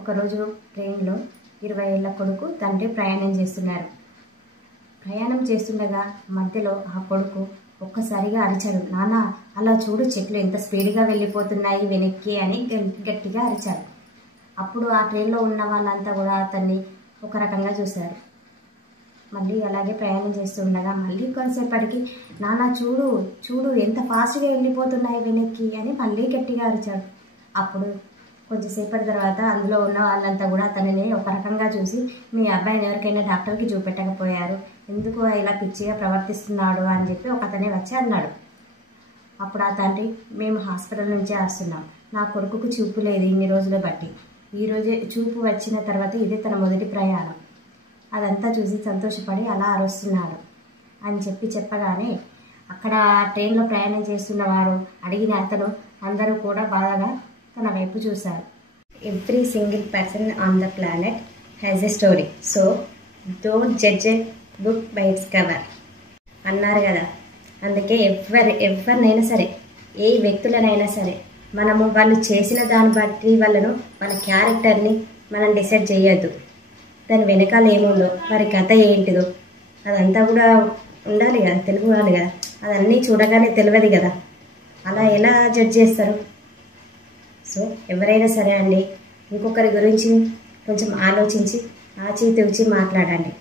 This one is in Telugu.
ఒకరోజు ట్రైన్లో 20 ఏళ్ల కొడుకు తండ్రి ప్రయాణం చేస్తున్నారు. ప్రయాణం చేస్తుండగా మధ్యలో ఆ కొడుకు ఒక్కసారిగా అరిచాడు, నాన్న అలా చూడు, చెట్లు ఎంత స్పీడ్గా వెళ్ళిపోతున్నాయి వెనక్కి అని గట్టిగా అరిచాడు. అప్పుడు ఆ ట్రైన్లో ఉన్న వాళ్ళంతా కూడా అతన్ని ఒక రకంగా చూశారు. మళ్ళీ అలాగే ప్రయాణం చేస్తుండగా మళ్ళీ కొంతసేపటికి, నాన్న చూడు చూడు ఎంత ఫాస్ట్గా వెళ్ళిపోతున్నాయి వెనక్కి అని మళ్ళీ గట్టిగా అరిచాడు. అప్పుడు కొంచెంసేపటి తర్వాత అందులో ఉన్న వాళ్ళంతా కూడా అతనిని ఒక రకంగా చూసి, మీ అబ్బాయిని ఎవరికైనా డాక్టర్కి చూపెట్టకపోయారు, ఎందుకు ఇలా పిచ్చిగా ప్రవర్తిస్తున్నాడు అని చెప్పి ఒక అతనే వచ్చి అన్నాడు. అప్పుడు ఆ తండ్రి, మేము హాస్పిటల్ నుంచే వస్తున్నాం, నా కొడుకుకు చూపు లేదు ఇన్ని రోజులు బట్టి, ఈరోజే చూపు వచ్చిన తర్వాత ఇదే తన మొదటి ప్రయాణం, అదంతా చూసి సంతోషపడి అలా అరుస్తున్నాడు అని చెప్పగానే అక్కడ ట్రైన్లో ప్రయాణం చేస్తున్న వారు అడిగిన అతను అందరూ కూడా బాగా తన వైపు చూశారు. Every single person on the planet has a story, so don't judge a book by its cover అన్నారు కదా. అందుకే ఎవరినైనా సరే, ఏ వ్యక్తులనైనా సరే, మనము వాళ్ళు చేసిన దాన్ని బట్టి వాళ్ళ క్యారెక్టర్ని మనం డిసైడ్ చేయొద్దు. దాని వెనకాల ఏముందో, వారి కథ ఏంటిదో అదంతా కూడా ఉండాలి కదా, తెలుగువాలి కదా. అదన్నీ చూడగానే తెలియదు కదా, అలా ఎలా జడ్జ్ చేస్తారు? సో ఎవరైనా సరే అండి, ఇంకొకరి గురించి కొంచెం ఆలోచించి ఆచితూచి మాట్లాడండి.